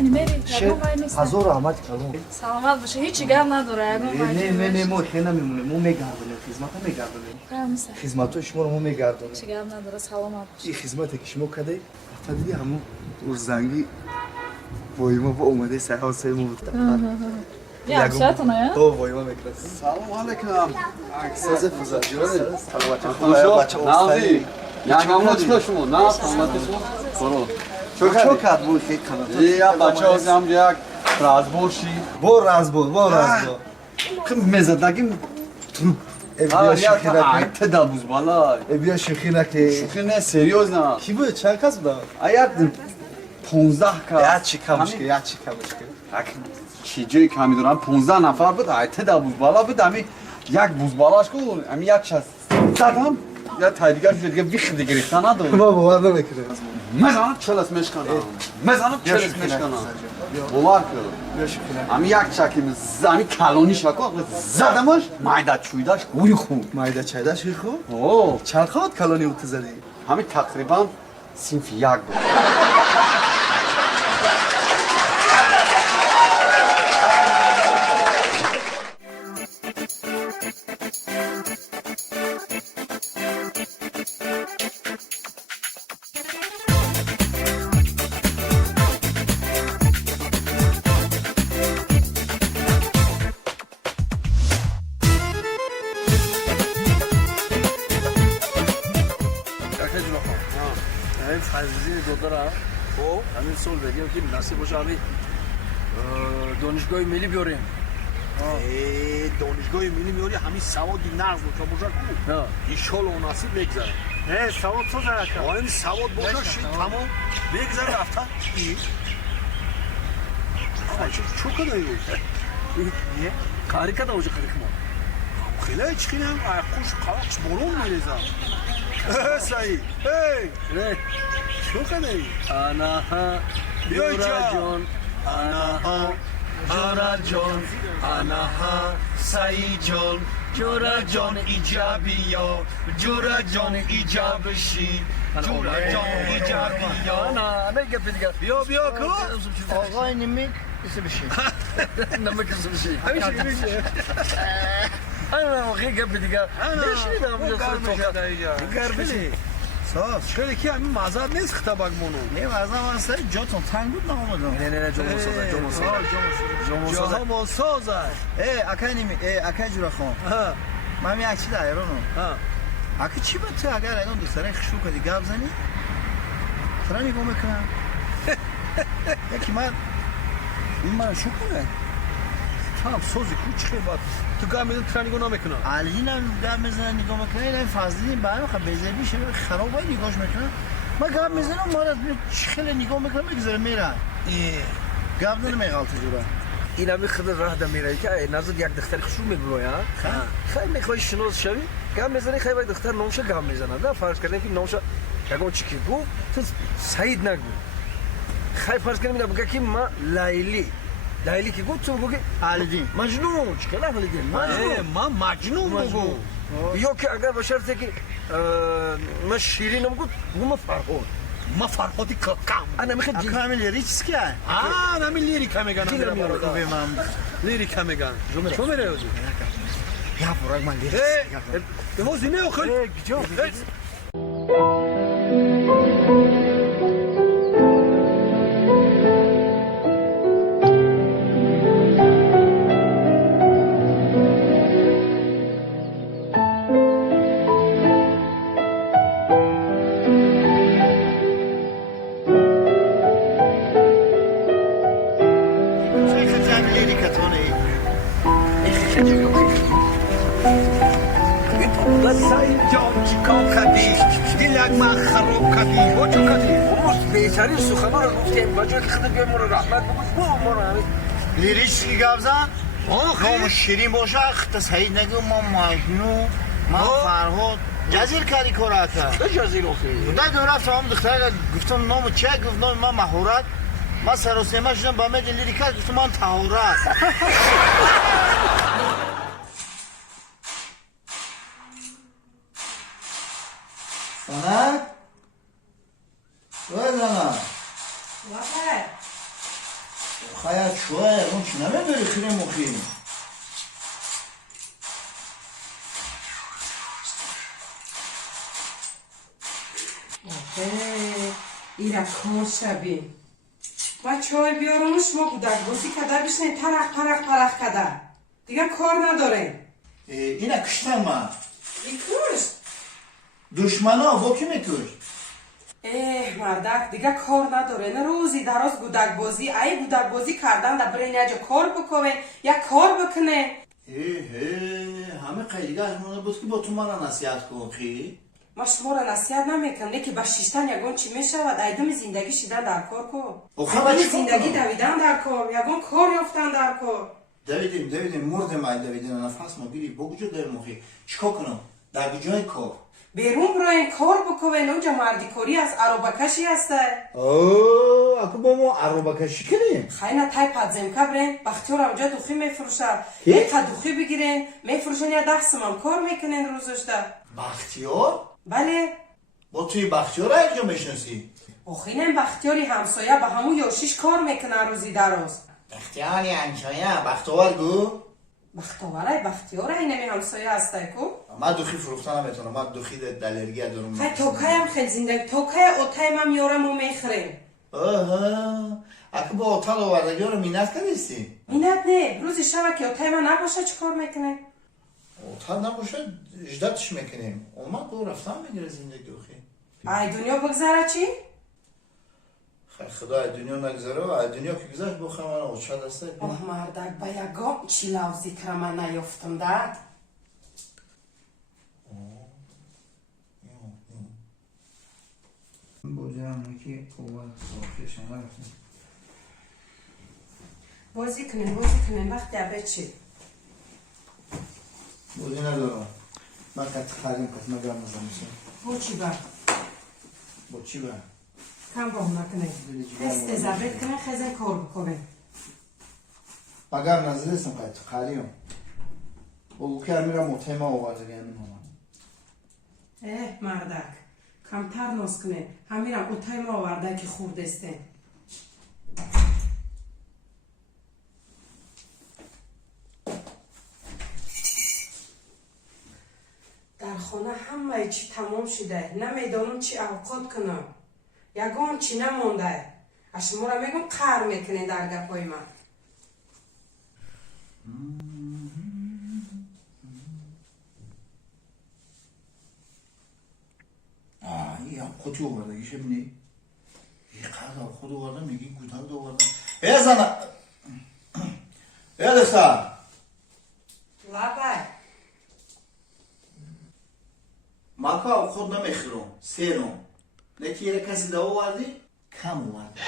نمیری هزار رحمت کلام سلامت باشه هیچی گم نداره نه ما خیلی نمیمونه ما میگردونیم خدمت میگردونیم خدمت شما رو ما میگردونیم هیچی گم نداره سلامت باشه این خدمتی که شما کردی تا دیدی همون روزنگی بای ما با اومده سه ما بود yaxshiatuna ya او وای ما میکرد سلام علیکم ساز فضا جواد خوشو نازی یعنی چیکار شما نه سلامتی شما برو چو کرد بود خیلی کنه یا بچه هم یک رازبوشی با رازبو خب مزدگیم تروپ بیا شوخی نکنی ته دبوز بالا بیا شوخی نکنی شوخی نه سریوز نه کی بود چند کس بود اگر 15 یا کس چی کمش که یا چی کمش که چی جایی کمی دارم 15 نفر بود ته دبوز بالا بود امی یک بوز بالاش کن امی یک چیز زدم یا تاییدگر شد دیگه بیخ دیگه ریختن ندارم ما باور نمیکنه مزانم چلس مشکنم مزانم چلس مشکنم باور کن امی یک چکیم زمی کلانی شکا زدمش مایده چویدش گوی خون مایده چایده شوی خوب اوه چند خواهد کلانی اوت زدی همین تقریبا صنف یک بود همین فضلی دادارم خب همین سال بگیم که نصیب باشه همین دانشگاه ملی بیاریم دانشگاه ملی میاری همین سواد نقض رو که باشه کو ایشالا و نصیب میگذره نه سواد تو زرکم همین سواد باشه شید تمام میگذره رفتن ای چو کده ای نه کاری کده اوجه کاری کنم خیلی چخینه هم خوش قلقش برون میریزم سعید نه چو کده ای آنها بیای جان آنها جورا جان آنها سعید جان جورا جان ایجابی یا جورا جان ایجاب شی جورا جان ایجابی یا نه گپ دیگه بیا کو آقای نمیک بسه بشین نمک سوشی همیشه میشه انا خیلی گپ دیگه نشیدم گرمشه ساز شکلی که همین معذرت نیست خطابک مونو نه واسه من سر جاتون تنگ بود نامدم نه جاها با سازه اکای نمی اکای جورا خان من یک چی دارم اکی چی بود تو اگر الان دوستان خشوع کردی گپ زنی ترا نگاه میکنم یکی من شو کنه tam sözü küçük bak. Tu gamidin treni gona mekana. علینا گپ میزنن نگاه میکنه این فضلی برای خب بزنی شه خراب وای نگاهش میکنه ما گپ میزنم مارد خیلی نگاه میکنه میگذره میره گپ نمیغلطه جورا اینا میخواد راه دم میره که نزد یک دختر خشوع میگلو یا خیلی میخوای شناس شوی گام میزنی خیلی دختر نامش گام میزنه نه فرض کردیم که نامش یگو چیکی گو تو سعید نگو خیلی فرض کردیم بگه که ما لیلی که گفت تو بگی علیدین مجنون چیکار علیدین مجنون ما مجنون بگو یا که اگر به شرطی که ما شیرین بگو ما فرهاد ما فرهادی کام انا میخواد اکرام لیریکس که انا من لیریکا میگن لیریکا میگن چه میره اوزی یا برای من لیریکس اوزی نه اخل بیچاره سخنان رو گفتیم با جای که خود بیایم رو رحمت بگوش با ما رو همین لیریکس که گپ زن نام شیرین باشه اخت سعید نگو ما مجنون ما فرهاد جزیر کاری کارا کرد چه جزیر آخه خدای دور رفتم هم دختر گفتم نام چه گفت نام ما مهارت ما سراسیمه شدم با مگه لیریکا گفتم من طهارت سنک؟ وای زنم نداری خیلی مخیم ایرا کار شبی بچه های بیارمش ما بودک بازی کده بشنه پرق کده دیگه کار نداره اینا کشتن من بیکوش دشمنا با کی میکش مردک دیگه کار نداره نه روزی دراز بودک بازی ای بودک بازی کردن دا برین یه کار بکنه یا کار بکنه همه قیدیگه اشمانه بود که با تو من نصیحت کن خیلی ما شما را نصیحت نمیکنه که با شیشتن یگون چی میشود ایدم زندگی شیدن در کار کن ایدم زندگی دویدن در کار یگون کار یافتن در کار دویدیم مردم ای دویدیم نفس ما گیری بگو در مخی چیکار کنم در جای کار بیرون برای کار بکنه اونجا مردی کاری از عروبکشی هسته اکو با ما عروبکشی کنیم خیلی تای پدزم کبرین بختیار اونجا دوخی میفروشه یک دوخی بگیرین میفروشن یا 10 سمم کار میکنین روزش ده بختیار؟ بله با توی بختیار اینجا میشنسی؟ آخینم بختیاری همسایه به همون یاشیش کار میکنه روزی دراز بختیاری انجایه بختیار گو؟ بختیاره اینمی همسایه هسته کو؟ من دوخی فروختن نمیتونم من دوخی دلرگی دارم خیلی توکای هم خیلی زنده توکای اوتای من میارم و میخریم اگه با اوتال آوردگی رو مینت کنیستی؟ مینت نه روزی شبه که اوتای من نباشه چی کار میکنه؟ اوتال نباشه اجدادش میکنیم اومد دو رفتن میگیره زندگی دوخی ای دنیا بگذره چی؟ خدا دنیا نگذاره و دنیا که گذاشت بخواه من اوچه دسته اوه مردک با یگام چی لوزی کرا من نیفتم داد بازی کنین وقت دبه چی؟ بودی ندارم من کت خریم کت مگر مزمسه با چی بر؟ با چی بر؟ کم با نکنه استزابت کنه خیزه کار بکنه مگر نزدیستم کت خریم بگو که امیرم متهمه آورده گمین هم مردک کمتر ناز کنه همیرم اوتای ما آورده که خوردسته در خانه همه چی تمام شده نمیدانم چی اوقات کنم یگان چی نمونده اشما را میگم قهر میکنه در گپای من این هم خودی آورده گیشه بینی یه قدر خود آورده میگی گودال آورده زنه دختر لبه مکا خود نمیخیرم سیرم نکی یه کسی دو آوردی کم آورده